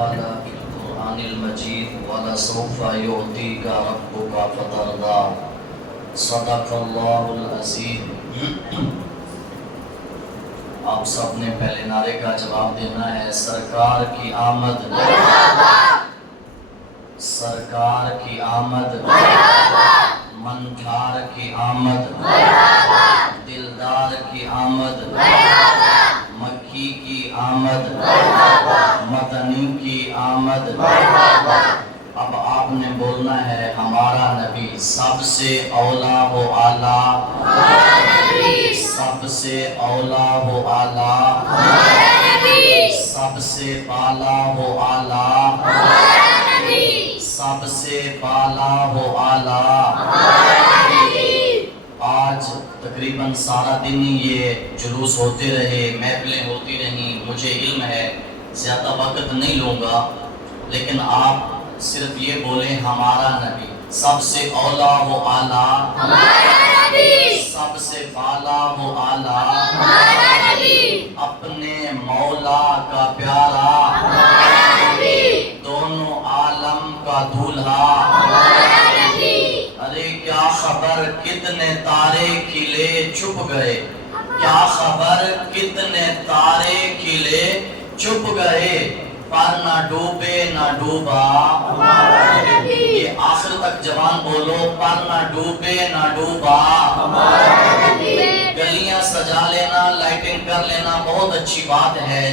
تعالی فی القرآن المجید وَلَسَوْفَ يُعْطِيكَ رَبُّكَ فَتَرْضَىٰ صدق اللہ العظیم۔ آپ سب نے پہلے نعرے کا جواب دینا ہے، سرکار کی آمد سرکار کی آمد منکار کی آمد دلدار کی آمد مکی کی آمد مدنی کی آمد۔ اب آپ نے بولنا ہے ہمارا نبی سب سے اولا و اعلیٰ، سب سے اولا و اعلیٰ، سب سے بالا و اعلیٰ، سب سے بالا و اعلیٰ۔ آج تقریباً سارا دن یہ جلوس ہوتے رہے، محفلیں ہوتی رہیں، مجھے علم ہے زیادہ وقت نہیں لوں گا، لیکن آپ صرف یہ بولیں ہمارا نبی سب سے اولا و اعلیٰ، سب سے بالا و اعلیٰ، اپنے مولا کا پیارا، دونوں عالم کا دولہا۔ ارے کیا خبر کتنے تارے کھلے چھپ گئے، کیا خبر کتنے تارے کھلے چھپ گئے، پر نہ ڈوبے نہ ڈوبا۔ یہ آخر تک جوان بولو، پر نہ ڈوبے نہ ڈوبا۔ گلیاں سجا لینا، لائٹنگ کر لینا بہت اچھی بات ہے،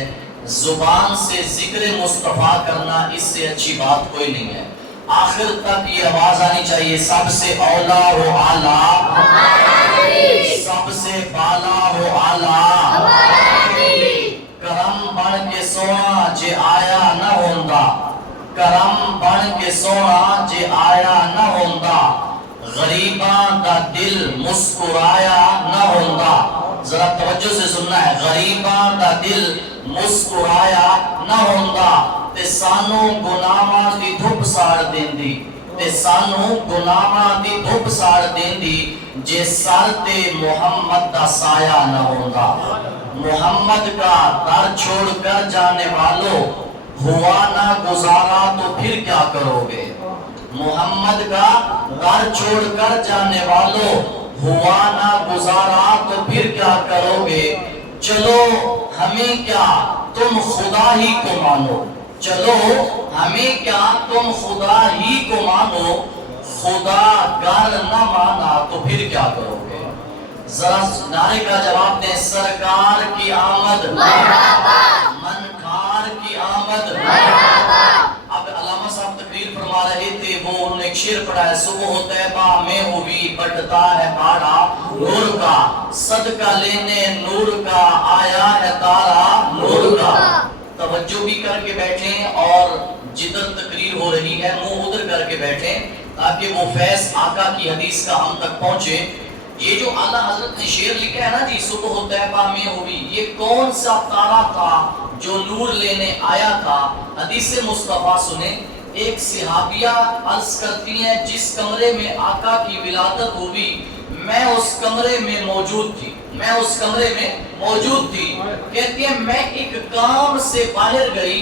زبان سے ذکر مصطفیٰ کرنا اس سے اچھی بات کوئی نہیں ہے۔ آخر تک یہ آواز آنی چاہیے، سب سے اولا و اعلیٰ، سب سے بالا و اعلیٰ، کرم بن کے سونا جے آیا نہ ہوندا، کرم بن کے سونا جے آیا نہ ہوندا، غریباں دا دل مسکرایا نہ ہوندا۔ ذرا توجہ سے سننا ہے، غریباں دا دل مسکرایا نہ ہوندا، تے سانو گناہاں دی دھوپ ساڑ دیندی، تے سانو گناہاں دی دھوپ ساڑ دیندی، جے سر تے محمد دا سایہ نہ ہوندا۔ محمد کا در چھوڑ کر جانے والوں، ہوا نہ گزارا تو پھر کیا کرو گے؟ محمد کا در چھوڑ کر جانے والوں، ہوا نہ گزارا تو پھر کیا کرو گے؟ چلو ہمیں کیا تم خدا ہی کو مانو، چلو ہمیں کیا تم خدا ہی کو مانو، خدا گر نہ مانا تو پھر کیا کرو گے؟ ذرا نعرے کا جواب دیں، سرکار کی آمد مرحبا، منکار کی آمد مرحبا۔ اب علامہ صاحب تقریر فرما رہے تھے، وہ انہوں نے ایک شعر پڑھا ہے، صبح طیبہ میں ہوئی بٹتا ہے باڑا نور کا، صدقہ لینے نور کا آیا ہے تارا نور کا۔ توجہ بھی کر کے بیٹھیں اور جدھر تقریر ہو رہی ہے منہ ادھر کر کے بیٹھیں تاکہ وہ فیض آقا کی حدیث کا ہم تک پہنچے۔ یہ جو اعلیٰ حضرت نے شعر لکھا ہے نا جی، صبح طیبہ میں ہوئی، یہ کون سا تارا تھا جو نور لینے آیا تھا؟ حدیث مصطفیٰ سنیں، ایک صحابیہ عرض کرتی ہیں جس کمرے میں آقا کی ولادت ہوئی میں اس کمرے میں موجود تھی، میں اس کمرے میں موجود تھی۔ کہتی ہیں میں ایک کام سے باہر گئی،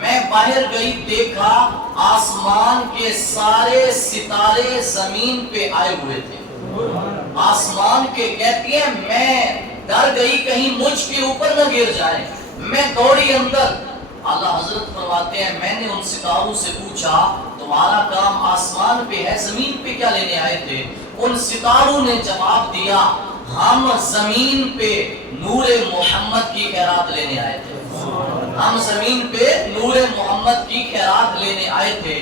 میں باہر گئی، دیکھا آسمان کے سارے ستارے زمین پہ آئے ہوئے تھے، آسمان کے۔ کہتی ہیں میں ڈر گئی کہیں مجھ کے اوپر نہ گر جائیں، میں دوڑی اندر۔ اعلیٰ حضرت فرماتے ہیں میں نے ان ستاروں سے پوچھا تمہارا کام آسمان پہ ہے، زمین پہ کیا لینے آئے تھے؟ ان ستاروں نے جواب دیا ہم زمین پہ نور محمد کی خیرات لینے آئے تھے، ہم زمین پہ نور محمد کی خیرات لینے آئے تھے۔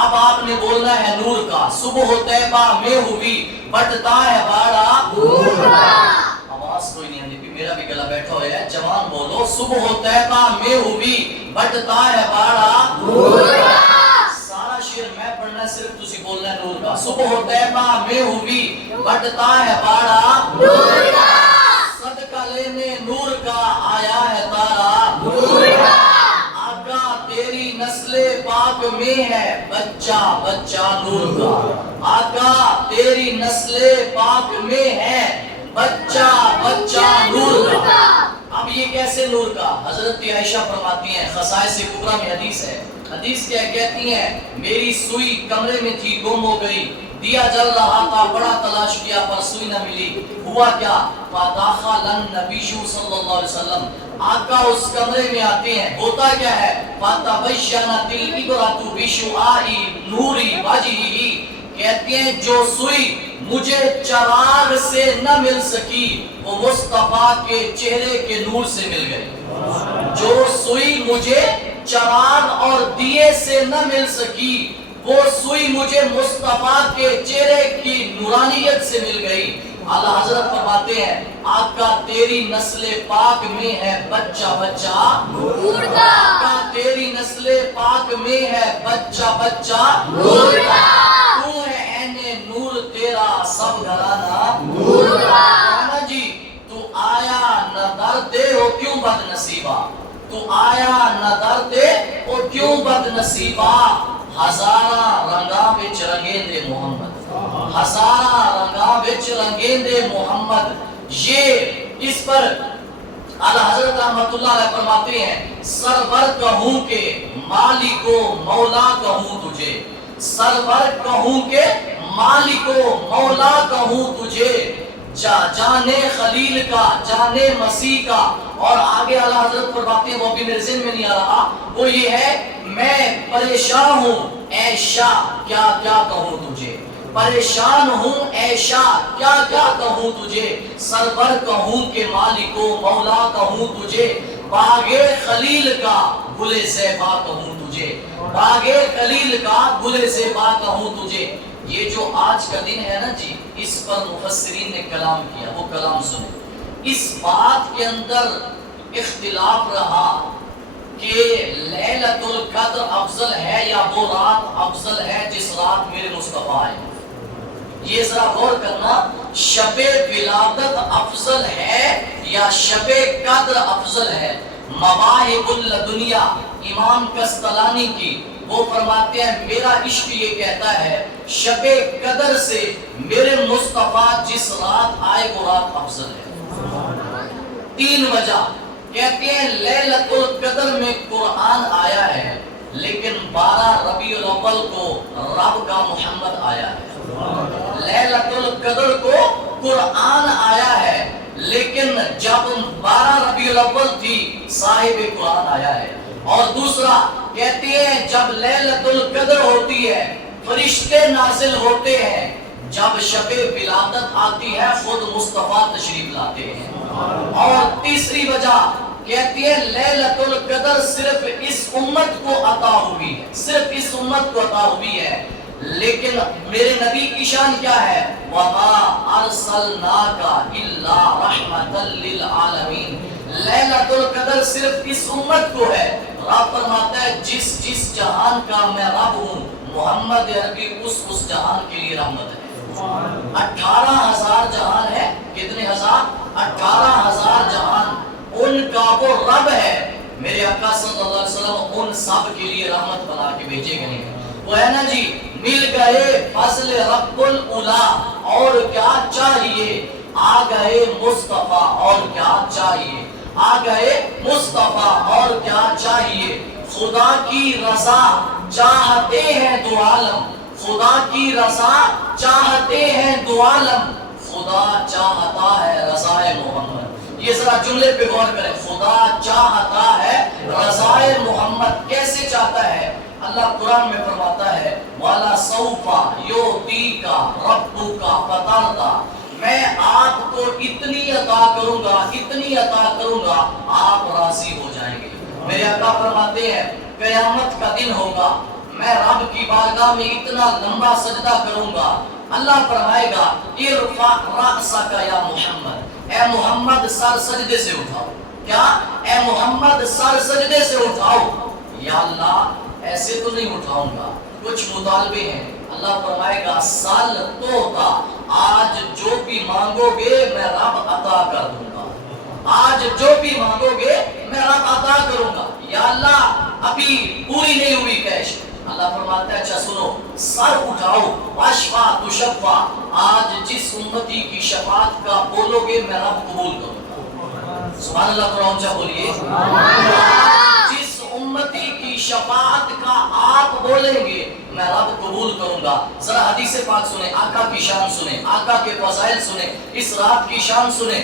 اب آپ نے بولنا ہے نور کا، صبح طیبہ میں ہوئی بٹتا ہے باڑا نور کا۔ آواز کوئی نہیں آتی، میرا بھی گلا بیٹھا ہوا ہے، جوان بولو، صبح طیبہ میں ہوئی بٹتا ہے باڑا نور کا۔ سارا شعر میں پڑھنا ہے، صرف تسی بولنا ہے نور کا۔ صبح طیبہ میں ہوئی بٹتا ہے باڑا نور کا، صدقہ لینے نور کا آیا ہے تارا نور کا۔ آقا تیری نسل پاک میں ہے بچہ بچہ نور کا، آقا تیری نسل پاک میں ہے بچہ بچہ نور کا۔ اب اب یہ کیسے نور کا؟ حضرت عائشہ فرماتی ہیں، خصائص کبریٰ میں حدیث ہے، حدیث کیا کہتی ہیں، میری سوئی کمرے میں تھی، گم ہو گئی، دیا جل رہا تھا، بڑا تلاش کیا پر سوئی نہ ملی، ہوا کیا؟ فَدَخَلَ النَّبِيُّ صلی اللہ علیہ وسلم، آقا اس کمرے میں آتے ہیں، ہوتا کیا ہے؟ فَتَبَيَّنَتِ الْعِبْرَةُ بِشُعَاعِ نُورِ وَجْهِهِ، کہتے ہیں جو سوئی مجھے چراغ سے نہ مل سکی وہ مصطفیٰ کے چہرے کے نور سے مل گئی۔ جو سوئی مجھے چراغ اور دیے سے نہ مل سکی وہ سوئی مجھے مصطفیٰ کے چہرے کی نورانیت سے مل گئی۔ اعلیٰ حضرت فرماتے ہیں، آقا تیری نسل پاک میں ہے بچہ بچہ نور کا، آقا تیری نسل پاک میں ہے بچہ بچہ نور کا، تو ہے عین نور تیرا سب گھرانہ نور کا۔ جی تو آیا نہ ڈرتے ہو کیوں بد نصیبہ، تو آیا نہ ڈرتے ہو کیوں بد نصیبہ، ہزارہ رنگاں وچ رنگیندے محمد، ہزارہ رنگاں وچ رنگیندے محمد۔ یہ اس پر اعلیٰ حضرت رحمت اللہ علیہ فرماتے ہیں، سرور کہوں کہ مالک و مولا کہوں تجھے، سرور کہوں کہ مالک و مولا کہوں تجھے، جانے خلیل کا جانے مسیح کا۔ اور آگے اعلیٰ حضرت فرماتے ہیں، وہ بھی میرے ذہن میں نہیں آ رہا، وہ یہ ہے، میں پریشان ہوں اے شاہ کیا کیا کہوں تجھے، پریشان ہوں اے شاہ کیا کیا کہوں تجھے، سرور کہوں کہ مالک و مولا کہوں تجھے، باغ خلیل کا گل زیبا کہوں تجھے، باغ خلیل کا گل زیبا کہوں تجھے۔ یہ جو آج کا دن ہے نا جی، اس پر مفسرین نے کلام کیا، وہ کلام سنیں۔ اس بات کے اندر اختلاف رہا کہ لیلۃ القدر افضل ہے یا وہ رات افضل ہے جس رات میرے مصطفیٰ آئے۔ یہ ذرا غور کرنا، شب ولادت افضل ہے یا شب قدر افضل ہے؟ مواہب الدنیا امام کستلانی کی، وہ فرماتے ہیں میرا عشق یہ کہتا ہے شب قدر سے میرے مصطفیٰ جس رات آئے وہ رات افضل ہے۔ تین وجہ کہتے ہیں، لیلۃ القدر میں قرآن آیا ہے لیکن 12 ربیع الاول کو رب کا محمد آیا ہے۔ لیلۃ القدر کو قرآن آیا ہے لیکن جب 12 ربیع الاول تھی صاحب قرآن آیا ہے۔ اور دوسرا کہتے ہیں جب لیلۃ القدر ہوتی ہے فرشتے نازل ہوتے ہیں، جب شب ولادت آتی ہے خود مصطفیٰ تشریف لاتے ہیں۔ اور تیسری وجہ کہتی ہے لیلۃ القدر صرف اس امت کو عطا ہوئی ہے، صرف اس امت کو عطا ہوئی ہے، لیکن میرے نبی کی شان کیا ہے؟ وَمَا أَرْسَلْنَاكَ إِلَّا رَحْمَةً لِلْعَالَمِينَ۔ لیلۃ القدر صرف اس امت کو ہے۔ رب فرماتا ہے جس جس جہان کا میں رب ہوں، محمد عربی اس جہان کے لیے رحمت ہے۔ 18,000 جہان ہے، کتنے ہزار؟ 18,000 جہان، ان کا وہ رب ہے۔ میرے آقا صلی اللہ علیہ وسلم ان سب کے لیے رحمت بنا کے بھیجے گئے ہیں۔ وہ ہے نا جی، مل گئے فضل رب الاولا، اور کیا چاہیے؟ آ گئے مصطفیٰ، اور کیا چاہیے؟ آ گئے مصطفیٰ، اور کیا چاہیے؟ خدا کی رضا چاہتے ہیں دو عالم، خدا کی رضا چاہتے ہیں دو عالم، خدا چاہتا ہے رضائے محمد۔ یہ ذرا جملے پہ غور کریں، خدا چاہتا ہے رضائے محمد۔ کیسے چاہتا ہے؟ اللہ قرآن میں فرماتا ہے وَلَا سَوْفَ يُعْطِيكَ رَبُّكَ فَتَرْضَىٰ، میں آپ کو اتنی عطا کروں گا، اتنی عطا کروں گا آپ راضی ہو جائیں گے۔ میرے آقا فرماتے ہیں قیامت کا دن ہوگا، میں رب کی بارگاہ میں اتنا لمبا سجدہ کروں گا، اللہ فرمائے گا ارفع رأسک یا محمد، اے محمد سر سجدے سے اٹھاؤ۔ کیا؟ اے محمد سر سجدے سے اٹھاؤ۔ یا اللہ ایسے تو نہیں اٹھاؤں گا، کچھ مطالبے ہیں۔ اللہ فرمائے گا سال تو ہوتا، آج جو بھی مانگو گے میں رب عطا کر دوں گا، آج جو بھی مانگو گے میں رب عطا کروں گا۔ یا اللہ ابھی پوری نہیں ہوئی کیش۔ اللہ فرماتا ہے اچھا سنو، سر اٹھاؤ، واشفا تشفا، آج جس امتی کی شفاعت کا بولو گے میں رب قبول کروں گا۔ سبحان اللہ تھوڑا اونچا بولیے. جس امتی کی شفاعت کا آپ بولیں گے میں رب قبول کروں گا. ذرا حدیث پاک سنیں, آقا کی شان سنیں, آقا کے فضائل سنیں, اس رات کی شان سنیں.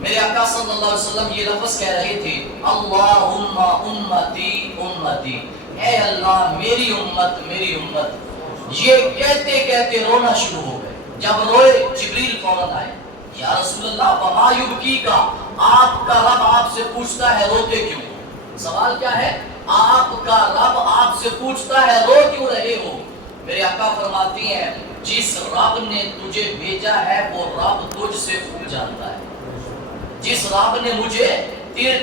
میرے آقا صلی اللہ علیہ وسلم یہ لفظ کہہ رہے تھے, اللہم امتی امتی, اے اللہ میری امت میری امت. یہ کہتے کہتے رونا شروع ہو گئے. جب روئے جبریل فوراً آئے, یا رسول اللہ وما یبکی کا, آپ کا رب آپ سے پوچھتا ہے روتے کیوں. سوال کیا ہے؟ آپ کا رب آپ سے پوچھتا ہے رو کیوں رہے ہو. میرے آقا فرماتی ہیں جس رب نے تجھے بھیجا ہے وہ رب تجھ سے خوب جانتا ہے. جس رب نے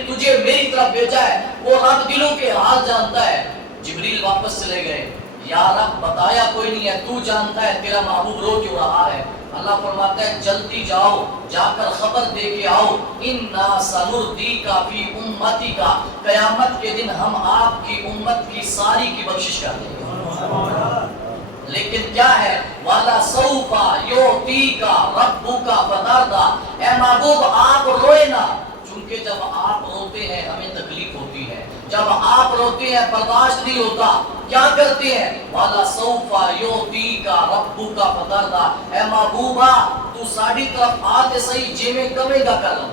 تجھے میری طرف بھیجا ہے وہ رب دلوں کے حال جانتا ہے. جبریل واپس چلے گئے, یا رب بتایا کوئی نہیں ہے, تو جانتا ہے تیرا محبوب رو کیوں رہا ہے. اللہ فرماتا ہے جلدی جاؤ, جا کر خبر دے کے آؤ, اِنَّا سَنُرْدِيكَ فِي أُمَّتِكَ, قیامت کے دن ہم آپ کی امت کی ساری کی بخشش کر دیں گے. لیکن کیا ہے, وَلَا سَوْفَ يُعْطِيكَ رَبُّكَ فَتَرْضَىٰ, اے محبوب آپ روئے نا, چونکہ جب آپ روتے ہیں ہمیں تکلیف ہوتی ہے, جب آپ روتے ہیں برداشت نہیں ہوتا. کیا کرتے ہیں, وَلَا سَوْفَ يُعْطِيكَ رَبُّكَ فَتَرْضَىٰ, اے محبوبہ تو ساڑھی طرف آتے صحیح جے میں کمے گا کلم,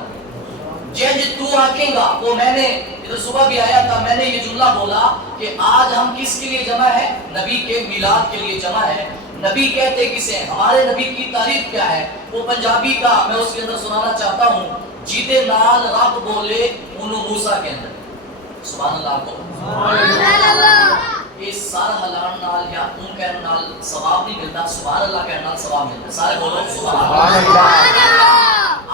جج تو آکیں گا. وہ میں نے ادھر صبح بھی آیا تھا, میں نے یہ جملہ بولا کہ آج ہم کس کے لیے جمع ہے, نبی کے میلاد کے لیے جمع ہے. نبی کہتے کسے ہیں, ہمارے نبی کی تعریف کیا ہے, وہ پنجابی کا میں اس کے اندر سنانا چاہتا ہوں. جیدے نال رب بولے انہوں موسیٰ کے اندر. سبحان اللہ کو سبحان اللہ. اس سارا ہلان نال یا اون کہنے نال ثواب نہیں ملتا, سبحان اللہ کہنے نال ثواب ملتا. سارے بولو سبحان اللہ.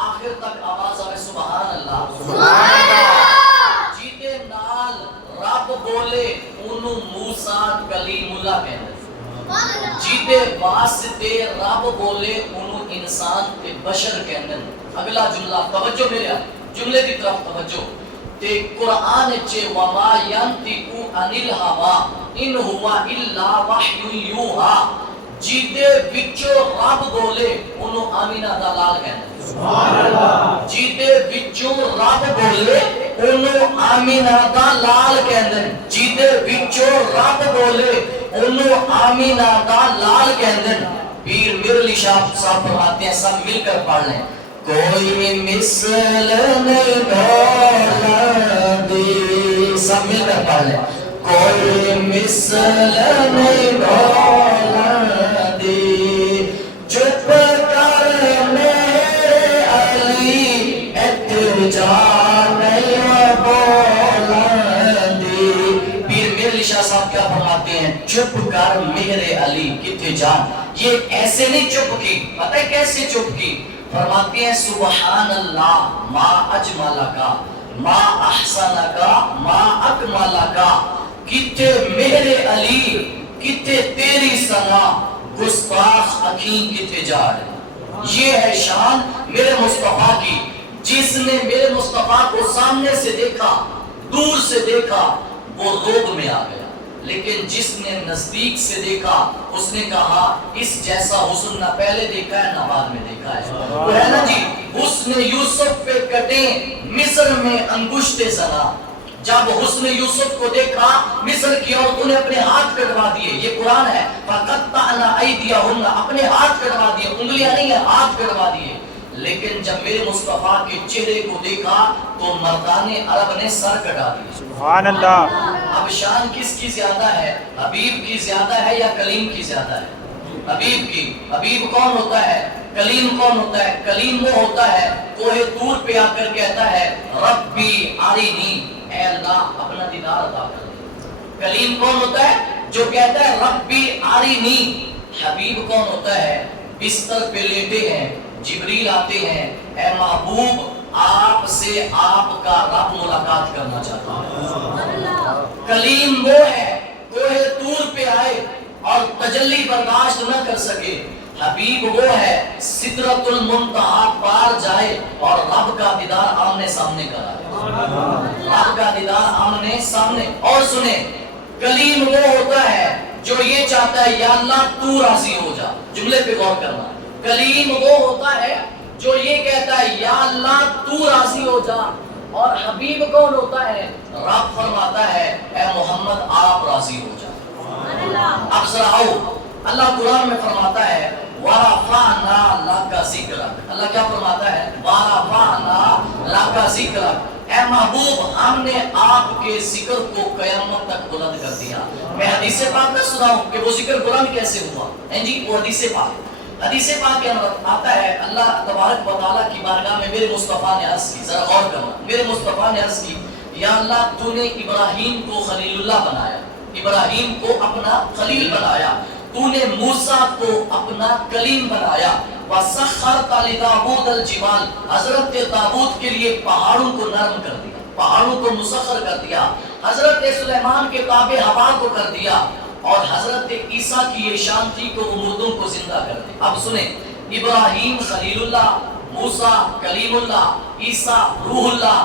آخر تک آواز آئے سبحان اللہ سبحان اللہ. جیدے نال رب بولے انہوں موسیٰ کلیم اللہ کہنے. جیدے واسطے رب بولے انہوں انسان کے بشر کہنے. اگلا جملہ توجہ میرے جملے کی طرف توجہ. تے قرآن چے وما ینطق عن الہوی ان ہوا الا وحی یوحا, جیدے وچوں رب بولے انہوں آمینہ دا لال کہنے. سبحان اللہ. جیدے وچوں رب بولے انہوں آمینہ دا لال کہنے. جیدے وچوں رب بولے انہوں آمینہ دا لال کہنے. پیر مرلی شاہ صاحب فرماتے ہیں, سب مل کر پڑھ لیں, کوئی مثل نہیں دولدی. سب مل کر پڑھ لیں, کوئی مثل نہیں دولدی, چپ کر میرے علی اتجا نہیں بولدی. پیر میرلی شاہ صاحب کیا فرماتے ہیں, چپ کر میرے علی کتنے جان. یہ ایسے نہیں چپ کی, پتہ ہے کیسے چپ کی. فرماتے ہیں سبحان اللہ ما اجمل کا ما احسن کا ما اکمل کا, کتے میرے علی کتے تیری ثنا, گستاخ اکھیں کتے جا رہے. یہ ہے شان میرے مصطفیٰ کی. جس نے میرے مصطفیٰ کو سامنے سے دیکھا, دور سے دیکھا, وہ روب میں آ گیا. لیکن جس نے نزدیک سے دیکھا اس نے کہا اس جیسا حسن نہ پہلے دیکھا ہے نہ بعد میں دیکھا ہے. وہ ہے نا جی, حسن یوسف پہ کٹیں مصر میں انگشت زنا. جب حسن یوسف کو دیکھا مصر کی عورتوں نے اپنے ہاتھ کٹوا دیے. یہ قرآن ہے, فَقَطَّعْنَا أَيْدِيَهُنَّ, اپنے ہاتھ کٹوا دیے, انگلیاں نہیں ہیں, ہاتھ کٹوا دیے. لیکن جب میرے مصطفیٰ کے چہرے کو دیکھا تو مردان عرب نے سر کٹا دیا. سبحان اللہ. اب شان کس کی زیادہ ہے, حبیب کی زیادہ ہے یا کلیم کی زیادہ ہے؟ حبیب کی. حبیب کون ہوتا ہے, کلیم کون ہوتا ہے؟ کلیم وہ ہوتا ہے کوہ طور پہ آ کر کہتا ہے ربی ارینی, اے اللہ اپنا دیدار عطا کر دے. کلیم کون ہوتا ہے جو کہتا ہے ربی ارینی. حبیب کون ہوتا ہے, بستر پہ لیٹے ہیں, جبریل آتے ہیں, اے محبوب آپ سے آپ کا رب ملاقات کرنا چاہتا ہے. کلیم وہ ہے کوہ طور پہ آئے اور تجلی برداشت نہ کر سکے. حبیب وہ ہے سدرۃ المنتہا پار جائے اور رب کا دیدار آمنے سامنے کرائے. رب کا دیدار آمنے سامنے. اور سنیں, کلیم وہ ہوتا ہے جو یہ چاہتا ہے یا اللہ تو راضی ہو جا. جملے پہ غور کرنا. کلیم وہ ہوتا ہے جو یہ کہتا ہے یا اللہ تو راضی ہو جا. اور حبیب کون ہوتا ہے؟ رب فرماتا ہے اے محمد آپ راضی ہو جاؤ۔ اب ذرا آؤ، اللہ قرآن میں فرماتا ہے وَرَفَعْنَا لَكَ ذِكْرَكَ، اللہ کیا فرماتا ہے؟ وَرَفَعْنَا لَكَ ذِكْرَكَ، اے محبوب ہم نے آپ کے ذکر کو قیامت تک بلند کر دیا۔ میں حدیث پاک میں سناؤں کہ وہ ذکر بلند کیسے ہوا؟ جی وہ حدیث پاک کے اندر آتا ہے اللہ تبارک و تعالیٰ کی بارگاہ میں میرے مصطفیٰ نے عرض کی، ذرا غور کرنا، میرے مصطفیٰ نے عرض کی یا اللہ تو نے ابراہیم کو خلیل اللہ بنایا، ابراہیم کو اپنا خلیل بنایا، تو نے موسیٰ کو اپنا کلیم بنایا، وَسَخَّرْتَ لِدَاوُودَ الْجِبَالَ، حضرت داؤد کے لیے پہاڑوں کو نرم کر دیا، پہاڑوں کو مسخر کر دیا، حضرت سلیمان کے تابع ہوا کو کر دیا، اور حضرت عیسیٰ کی یہ شان تھی کہ وہ مردوں کو زندہ کر دے۔ اب سنیں، ابراہیم خلیل اللہ، موسیٰ کلیم اللہ، عیسیٰ روح اللہ،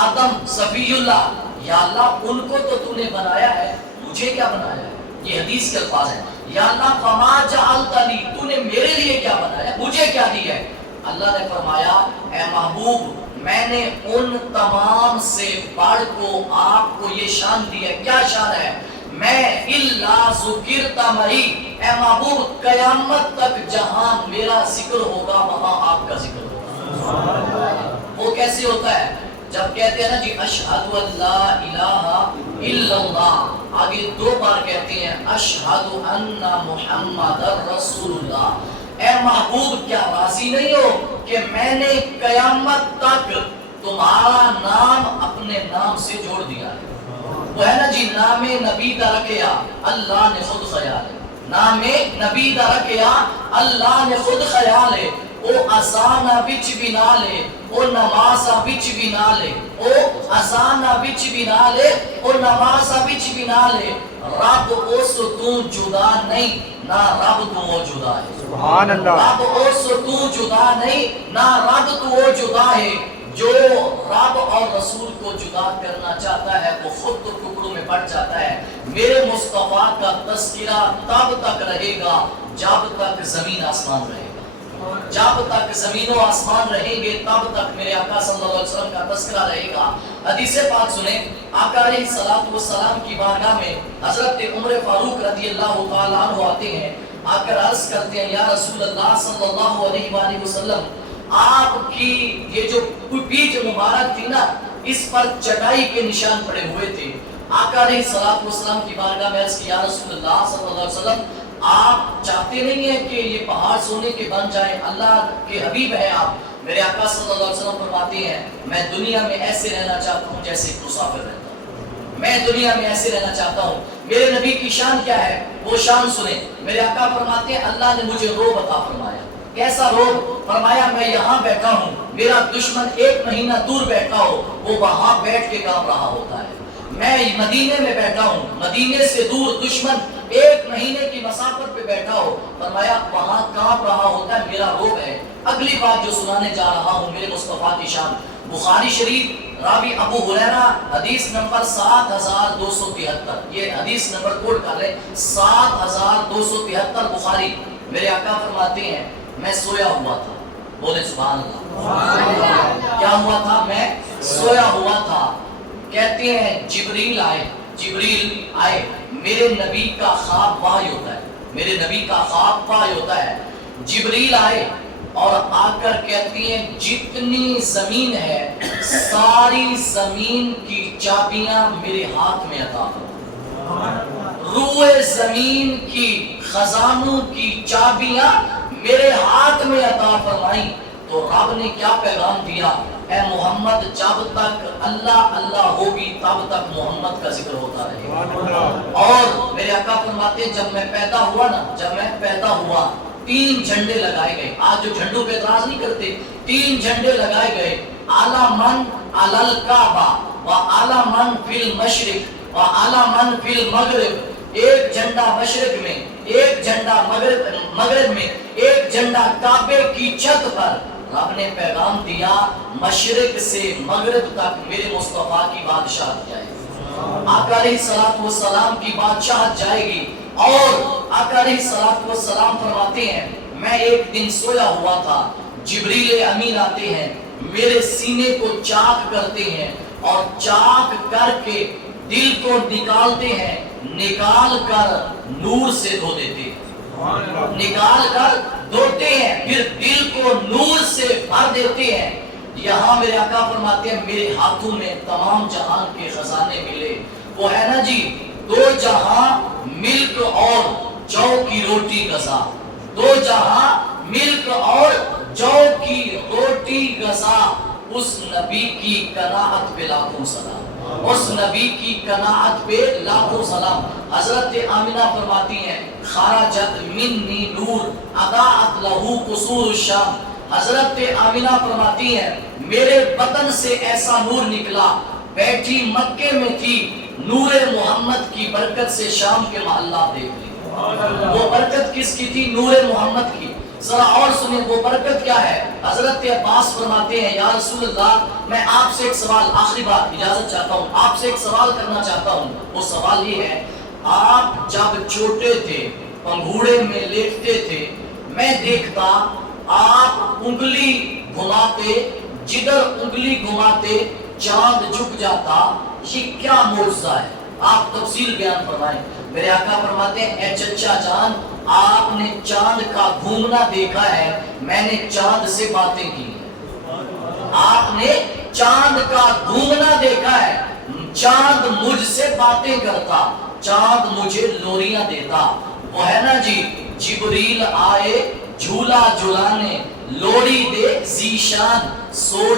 آدم صفی اللہ، یا اللہ ان کو تو نے بنایا ہے، مجھے کیا بنایا ہے؟ یہ حدیث کے الفاظ ہیں، یا اللہ فما جعلت لی، تو نے میرے لیے کیا بنایا، مجھے کیا دی ہے؟ اللہ نے فرمایا اے محبوب میں نے ان تمام سے بڑھ کو آپ کو یہ شان دی ہے۔ کیا شان ہے؟ میں الا ذکرت معی، اے محبوب قیامت تک جہاں میرا ذکر ہوگا وہاں آپ کا ذکر ہوگا۔ وہ کیسے ہوتا ہے؟ جب کہتے ہیں نا جی اشہد ان لا الہ الا اللہ، آگے دو بار کہتے ہیں اشہد ان محمد رسول اللہ، اے محبوب کیا راضی نہیں ہو کہ میں نے قیامت تک تمہارا نام اپنے نام سے جوڑ دیا ہے۔ وہ ہے نا جی نام نبی دا رکھیا اللہ نے خود خیال ہے، نام نبی دا رکھیا اللہ نے خود خیال ہے، او اذانہ بچ بھی نالے، او نمازہ بچ بھی نالے، او اذانہ بچ بھی نالے، او نمازہ بچ بھی نالے، رب اس تو جدا نہیں نہ رب تو وہ جدا ہے، سبحان اللہ، رب اس تو جدا نہیں نہ رب تو وہ جدا ہے۔ جو رب اور رسول کو جدا کرنا چاہتا ہے وہ خود تو ٹکڑوں میں بٹ جاتا ہے۔ میرے مصطفیٰ کا تذکرہ تب تک رہے گا جب تک زمین آسمان رہے گا، جب تک زمین و آسمان رہیں گے تب تک میرے آقا صلی اللہ علیہ وسلم کا تذکرہ رہے گا۔ حدیث پاک سنیں، آقا علیہ السلام کی بارگاہ میں حضرت عمر فاروق رضی اللہ تعالیٰ عنہ آتے ہیں، آ کر عرض کرتے ہیں یا رسول اللہ صلی اللہ علیہ وآلہ وسلم، آپ کی یہ جو پیٹھ مبارک تھی نا اس پر چٹائی کے نشان پڑے ہوئے تھے۔ آقا علیہ السلام کی بارگاہ میں عرض کیا یا رسول اللہ صلی اللہ علیہ وسلم، آپ چاہتے نہیں ہیں کہ یہ پہاڑ سونے کے بن جائیں، اللہ کے حبیب ہیں آپ۔ میرے آقا صلی اللہ علیہ وسلم فرماتے ہیں میں دنیا میں ایسے رہنا چاہتا ہوں جیسے ایک مسافر رہتا ہوں، میں دنیا میں ایسے رہنا چاہتا ہوں۔ میرے نبی کی شان کیا ہے وہ شان سنیں، میرے آقا فرماتے ہیں اللہ نے مجھے روب عطا فرمایا۔ کیسا روب؟ فرمایا میں یہاں بیٹھا ہوں، میرا دشمن 1 مہینہ دور بیٹھا ہو وہ وہاں بیٹھ کے کام رہا ہوتا ہے۔ میں مدینے میں بیٹھا ہوں، مدینے سے دور دشمن 1 مہینے کی مسافت پہ بیٹھا ہو، فرمایا وہاں کام رہا ہوتا ہے، میرا روب ہے۔ اگلی بات جو سنانے جا رہا ہوں میرے مصطفیٰ کی شان، بخاری شریف راوی ابو ہریرہ حدیث نمبر 7273، یہ حدیث نمبر کوڈ کر لیں 7273 بخاری۔ میرے آقا فرماتے ہیں میں سویا ہوا تھا، بولے سبحان اللہ، کیا ہوا تھا؟ میں سویا ہوا تھا۔ کہتے ہیں جبریل آئے، میرے نبی کا خواب وحی ہوتا ہے، میرے نبی کا خواب وحی ہوتا ہے۔ جبریل آئے اور آ کر کہتی ہیں جتنی زمین ہے ساری زمین کی چابیاں میرے ہاتھ میں عطا کرو، روئے زمین کی خزانوں کی چابیاں میرے ہاتھ میں عطا فرمائی۔ تو رب نے کیا پیغام دیا؟ اے محمد جب تک اللہ اللہ ہوگی تب تک محمد کا ذکر ہوتا رہے گا۔ اور میرے آقا فرماتے ہیں جب میں پیدا ہوا 3 جھنڈے لگائے گئے۔ آج جو جھنڈوں پہ اعتراض نہیں کرتے، 3 جھنڈے لگائے گئے، علامن علی الکعبہ وعلامن فی المشرق وعلامن فی المغرب، ایک جھنڈا مشرق میں، ایک جھنڈا مغرب میں، ایک جھنڈا کعبے کی چھت پر۔ رب نے پیغام دیا مشرق سے مغرب تک میرے مصطفیٰ کی بادشاہت جائے گی، آقا علیہ السلام کی بادشاہت جائے گی۔ اور آقا علیہ السلام فرماتے ہیں میں ایک دن سویا ہوا تھا، جبریل امین آتے ہیں، میرے سینے کو چاک کرتے ہیں اور چاک کر کے دل کو نکالتے ہیں، نکال کر نور سے دھو دیتے ہیں، نکال کر دھوتے ہیں، پھر دل کو نور سے بھر دیتے ہیں۔ یہاں میرے آقا فرماتے ہیں میرے ہاتھوں میں تمام جہان کے خزانے ملے، وہ ہے نا جی، دو جہاں ملک اور جو کی روٹی غذا، دو جہاں ملک اور جو کی روٹی غذا، اس نبی کی قناعت پہ لاکھوں سلام، اس نبی کی قناعت پہ لاکھوں سلام۔ حضرت آمنہ فرماتی ہیں خرجت منی نور اضاءت لہ قصور الشام، حضرت آمنہ فرماتی ہیں میرے بدن سے ایسا نور نکلا، بیٹھی مکے میں تھی، نور محمد کی برکت سے شام کے محلات دیکھ لی۔ وہ برکت کس کی تھی؟ نور محمد کی۔ ذرا اور سنیں وہ برکت کیا ہے؟ حضرت عباس فرماتے ہیں یا رسول اللہ میں آپ سے ایک سوال، آخری بات اجازت چاہتا ہوں، آپ سے ایک سوال کرنا چاہتا ہوں۔ وہ سوال یہ ہے، آپ جب چھوٹے تھے پنگھوڑے میں لیٹتے تھے، میں دیکھتا آپ انگلی گھماتے، جدھر انگلی گھماتے چاند جھک جاتا، یہ کیا معجزہ ہے؟ آپ تفصیل بیان فرمائیں۔ میرے آقا فرماتے ہیں اے چچا جان، آپ نے چاند کا گھومنا دیکھا ہے، میں نے چاند سے باتیں کی۔ آپ نے چاند کا گھومنا دیکھا ہے، چاند مجھ سے باتیں کرتا، چاند مجھے لوریاں دیتا۔ وہ ہے نا جی، جبریل آئے جھولا جھولانے، لوری دے ذیشان، سو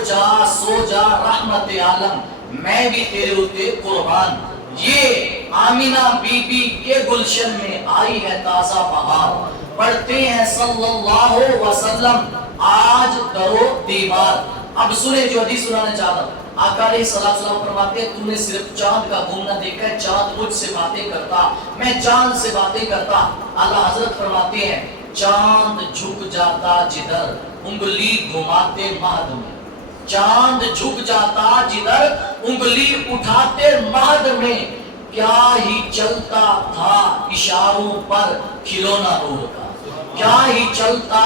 جا رحمت عالم، میں بھی تیرے ہوتے قربان۔ یہ آمینہ بی بی کے گلشن میں آئی ہے تازہ بہار، پڑھتے ہیں صلی اللہ علیہ وسلم آج درو دیوار۔ اب سنیں جو حدیث سنانے چاہتا ہوں، آقا علیہ السلام فرماتے ہیں تو نے صرف چاند کا گھومنا دیکھا ہے، چاند مجھ سے باتیں کرتا، میں چاند سے باتیں کرتا۔ اللہ حضرت فرماتے ہیں چاند جھک جاتا جدھر انگلی گھماتے مہد میں، چاند جھک جاتا جدھر انگلی اٹھاتے مہد میں، کیا ہی چلتا تھا اشاروں پر کھلونا نور کا، کیا ہی چلتا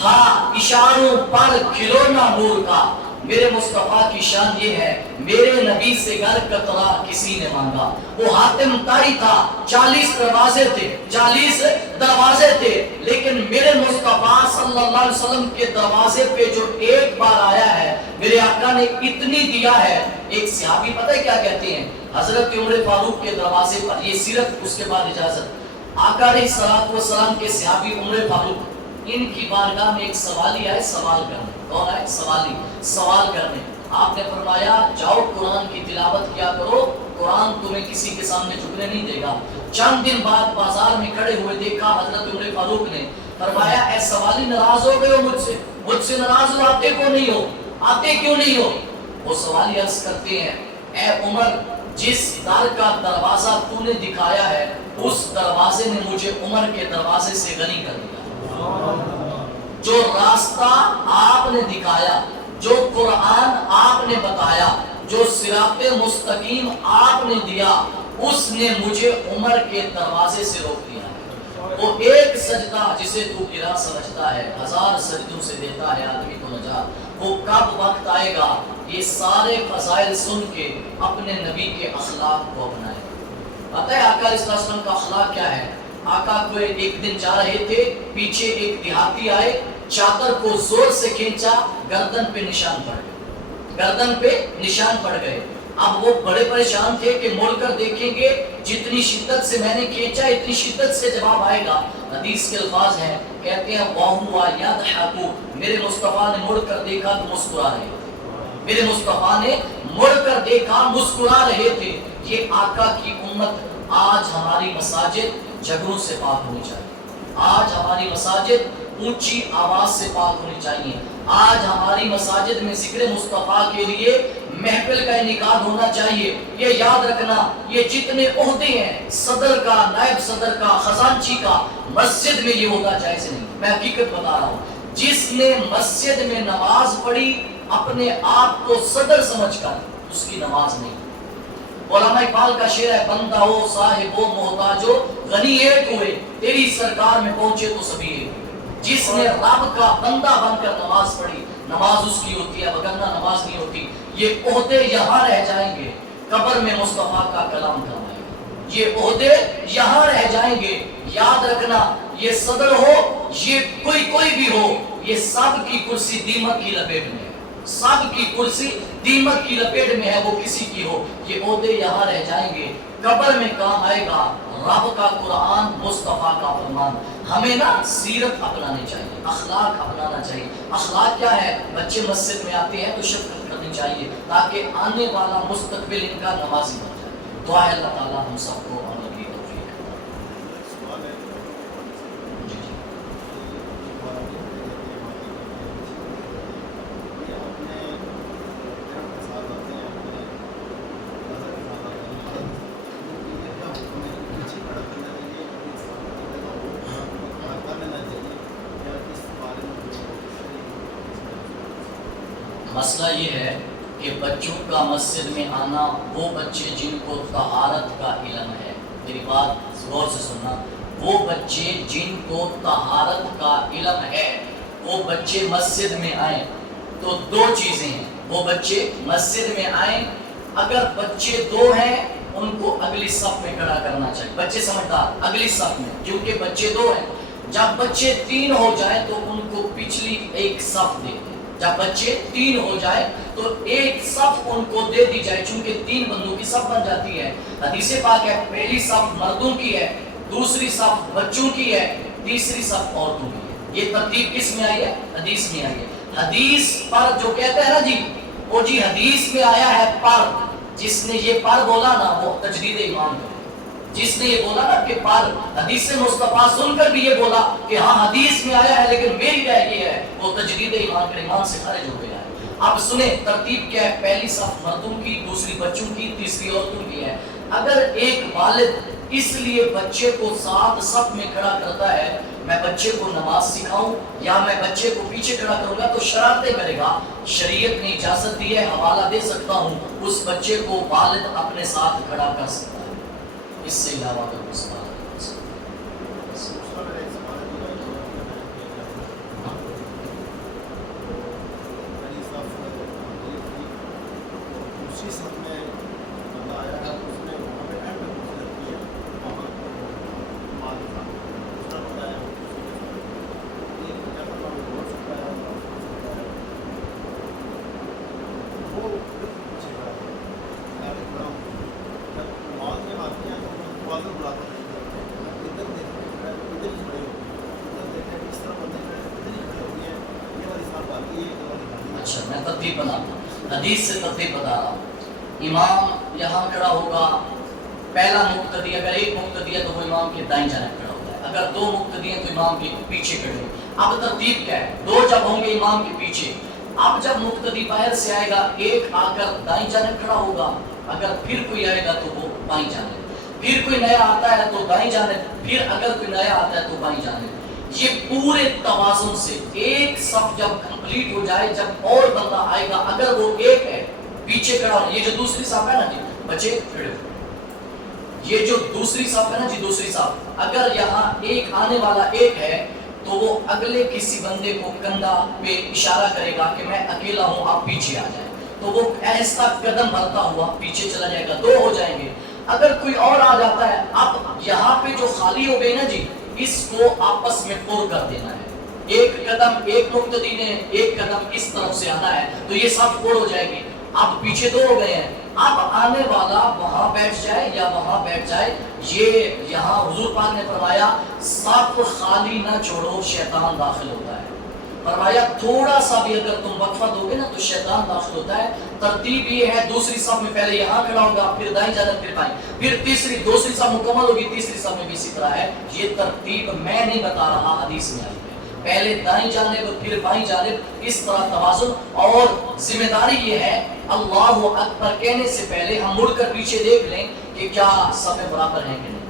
تھا اشاروں پر کھلونا نور کا۔ میرے مصطفیٰ کی شان یہ ہے، میرے نبی سے گر قطرہ کسی نے مانگا، وہ حاتم طائی تھا، 40 دروازے تھے، 40 دروازے تھے، لیکن میرے مصطفیٰ صلی اللہ علیہ وسلم کے دروازے پہ جو ایک بار آیا ہے، میرے آقا نے اتنی دیا ہے۔ ایک صحابی پتہ ہے کیا کہتے ہیں؟ حضرت عمر فاروق کے دروازے پر، یہ سیرت اس کے بعد اجازت، آقا علیہ السلام کے صحابی عمر فاروق، ان کی بارگاہ میں ایک سوالی آئے سوال کرنے۔ کون آئے؟ سوالی، سوال کرنے۔ آپ نے فرمایا جاؤ قرآن کی تلاوت کیا کرو، قرآن تمہیں کسی کے سامنے جھکنے نہیں دے گا۔ چند دن بعد بازار میں کھڑے ہوئے دیکھا حضرت عمر فاروق نے، فرمایا اے سوالی ناراض ہو گئے ہو مجھ سے ناراض ہو، آتے کیوں نہیں ہو، آتے کیوں نہیں ہو؟ وہ سوالی عرض کرتے ہیں اے عمر، جس در کا دروازہ تو نے دکھایا ہے، اس دروازے نے مجھے عمر کے دروازے سے غنی کر دیا۔ جو راستہ آپ نے دکھایا، جو قرآن آپ نے بتایا، جو صراط مستقیم آپ نے دیا، اس نے مجھے عمر کے دروازے سے روک دیا۔ وہ ایک سجدہ جسے تو گرا سمجھتا ہے، 1000 سجدوں سے دیتا ہے آدمی کو نجات۔ وہ کب وقت آئے گا یہ سارے فضائل سن کے اپنے نبی کے اخلاق کو اپنائے۔ پتہ ہے آقا علیہ السلام کا اخلاق کیا ہے؟ آقا کو ایک دن جا رہے تھے، پیچھے ایک دیہاتی آئے، چادر کو زور سے کھینچا، گردن پہ نشان پڑ گئے، گردن پہ نشان پڑ گئے۔ اب وہ بڑے پریشان تھے کہ مڑ کر دیکھیں گے، جتنی شدت سے میں نے کھینچا اتنی شدت سے جواب آئے گا۔ حدیث کے الفاظ ہیں، کہتے ہیں وَهُوَ يَضْحَكُ، میرے مصطفیٰ نے مڑ کر دیکھا تو مسکرا رہے تھے، میرے مصطفیٰ نے مڑ کر دیکھا مسکرا رہے تھے۔ یہ آقا کی امت، آج ہماری مساجد جھگڑوں سے پاک ہونی چاہیے، آج ہماری مساجد اونچی آواز سے پاک ہونی چاہیے، آج ہماری مساجد میں ذکر مصطفیٰ کے لیے محفل کا انعقاد ہونا چاہیے۔ یہ یاد رکھنا، یہ جتنے عہدے ہیں صدر کا، نائب صدر کا، خزانچی کا، مسجد میں یہ ہوتا جائز نہیں۔ میں حقیقت بتا رہا ہوں، جس نے مسجد میں نماز پڑھی اپنے آپ کو صدر سمجھ کر، اس کی نماز نہیں۔ علماء اقبال کا شعر ہے، بندہ ہو صاحب ہو محتاج ہو، غنی ایک ہوئے، تیری سرکار میں پہنچے تو سبھی ایک۔ جس نے رب کا بندہ بن کر نماز پڑھی، نماز اس کی ہوتی ہے وگرنہ نماز نہیں ہوتی. یہ عہدے یہاں رہ جائیں گے, قبر میں مصطفیٰ کا کلام کرائے گا. یہ عہدے یہاں رہ جائیں گے. یاد رکھنا, یہ صدر ہو, یہ کوئی بھی ہو, یہ سب کی کرسی دیمک کی لپیٹ میں ہے. سب کی کرسی دیمک کی لپیٹ میں ہے, وہ کسی کی ہو. یہ عہدے یہاں رہ جائیں گے, قبر میں کام آئے گا رب کا قرآن, مصطفیٰ کا فرمان. ہمیں نا سیرت اپنانی چاہیے, اخلاق اپنانا چاہیے. اخلاق کیا ہے؟ بچے مسجد میں آتے ہیں تو شفقت کرنی چاہیے تاکہ آنے والا مستقبل ان کا نمازی بن جائے. دعا ہے اللہ تعالیٰ ہم سب کو عمل کی توفیق. مسئلہ یہ ہے کہ بچوں کا مسجد میں آنا, وہ بچے جن کو طہارت کا علم ہے, میری بات غور سے سننا, وہ بچے جن کو طہارت کا علم ہے وہ بچے مسجد میں آئیں تو دو چیزیں ہیں. وہ بچے مسجد میں آئیں, اگر بچے دو ہیں ان کو اگلی صف میں کھڑا کرنا چاہیے. بچے سمجھدار اگلی صف میں, کیونکہ بچے دو ہیں. جب بچے تین ہو جائیں تو ان کو پچھلی ایک صف دے دیں. جب بچے تین ہو جائے تو ایک صف ان کو دے دی جائے, چونکہ تین بندوں کی صف بن جاتی ہے. حدیث پاک ہے, پہلی صف مردوں کی ہے, دوسری صف بچوں کی ہے, تیسری صف عورتوں کی ہے. یہ ترتیب کس میں آئی ہے؟ حدیث میں آئی ہے. حدیث پر جو کہتے ہیں نا جی, وہ جی حدیث میں آیا ہے پر. جس نے یہ پر بولا نا وہ تجدید ایمان کرے. جس نے یہ بولا نا کہ پر, حدیث مصطفیٰ سن کر بھی یہ بولا کہ ہاں حدیث میں آیا ہے لیکن میری رائے یہ ہے, وہ تجدید ایمان کر ایمان سے خارج ہو گیا ہے. اب سنیں ترتیب کیا ہے, پہلی صف مردوں کی, دوسری بچوں کی, تیسری عورتوں کی ہے. اگر ایک والد اس لیے بچے کو ساتھ صف میں کھڑا کرتا ہے, میں بچے کو نماز سکھاؤں یا میں بچے کو پیچھے کھڑا کروں گا, تو شرارتیں کرے گا. شریعت نے اجازت دی ہے, حوالہ دے سکتا ہوں, اس بچے کو والد اپنے ساتھ کھڑا کر سکتا ہے. اس سے علاوہ اگر اس کا ترتیب بنا, حدیث سے ترتیب بتا رہا ہوں. امام یہاں کھڑا ہوگا, پہلا مقتدی, اگر ایک مقتدی ہے تو وہ امام کے دائیں جانب کھڑا ہوتا ہے, اگر دو مقتدی ہیں تو امام کے پیچھے کھڑے ہوں. اب ترتیب کیا ہے, دو جب ہوں گے امام کے پیچھے, اب جب مقتدی باہر سے آئے گا, ایک آ کر دائیں جانب کھڑا ہوگا, اگر پھر کوئی آئے گا تو وہ بائیں جانب, پھر کوئی نیا آتا ہے تو دائیں جانب, پھر اگر کوئی نیا آتا ہے تو بائیں جانب. یہ پورے توازن سے ایک صف جب کمپلیٹ ہو جائے, جب اور بندہ آئے گا, اگر وہ ایک ہے پیچھے کھڑا ہو, یہ جو دوسری صف ہے نا جی, بچے کھڑے ہو, یہ جو دوسری صف ہے نا جی, دوسری صف, اگر یہاں ایک آنے والا ایک ہے تو وہ اگلے کسی بندے کو کندھا پہ اشارہ کرے گا کہ میں اکیلا ہوں, آپ پیچھے آ جائیں, تو وہ ایسا قدم بھرتا ہوا پیچھے چلا جائے گا, دو ہو جائیں گے. اگر کوئی اور آ جاتا ہے, اب یہاں پہ جو خالی ہو گئی نا جی, اس کو آپس میں پر کر دینا ہے. ایک قدم ایک مقتدی نے, ایک قدم اس طرف سے آنا ہے, تو یہ صف پر ہو جائے گی. اب پیچھے دو ہو گئے ہیں, اب آنے والا وہاں بیٹھ جائے یا وہاں بیٹھ جائے. یہ یہاں حضور پاک نے فرمایا صف خالی نہ چھوڑو, شیطان داخل ہوتا ہے. فرمایا تھوڑا سا بھی اگر تم وقفہ دو گے نا تو شیطان داخل ہوتا ہے. ترتیب یہ ہے, دوسری صف میں پہلے یہاں کھڑا ہوگا, پھر دائیں جانب, پھر بائیں, پھر تیسری, دوسری صف مکمل ہوگی, تیسری صف میں بھی اسی طرح ہے. یہ ترتیب میں نہیں بتا رہا, حدیث میں آئی ہے, پہلے دائیں جانب پھر بائیں جانب, اس طرح توازن. اور ذمہ داری یہ ہے اللہ اکبر کہنے سے پہلے ہم مڑ کر پیچھے دیکھ لیں کہ کیا صفیں برابر ہیں کہ نہیں.